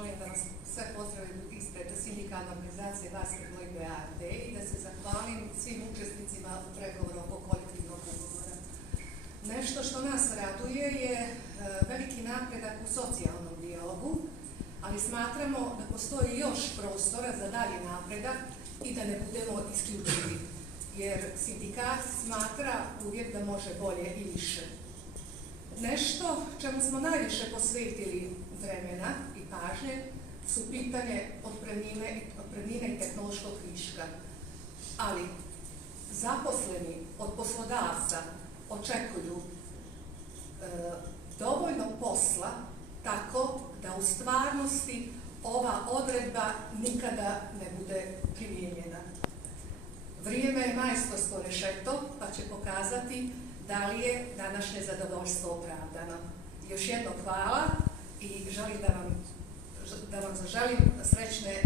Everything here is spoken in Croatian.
želim da vas sve pozdravim ispred sindikalne organizacije Basketbol i BAD i da se zahvalim svim učesnicima u pregovoru oko kolektivnog ugovora. Nešto što nas raduje je veliki napredak u socijalnom dijalogu, ali smatramo da postoji još prostora za dalji napredak i da ne budemo isključivi, jer sindikat smatra uvijek da može bolje i više. Nešto čemu smo najviše posvetili vremena i pažnje su pitanje otpremnine i tehnološkog viška. Ali zaposleni od poslodavca očekuju dovoljno posla tako da u stvarnosti ova odredba nikada ne bude primijenjena. Vrijeme je majstorsko rešeto, pa će pokazati da li je današnje zadovoljstvo opravdano. Još jednom hvala i želim da vam zaželim srećne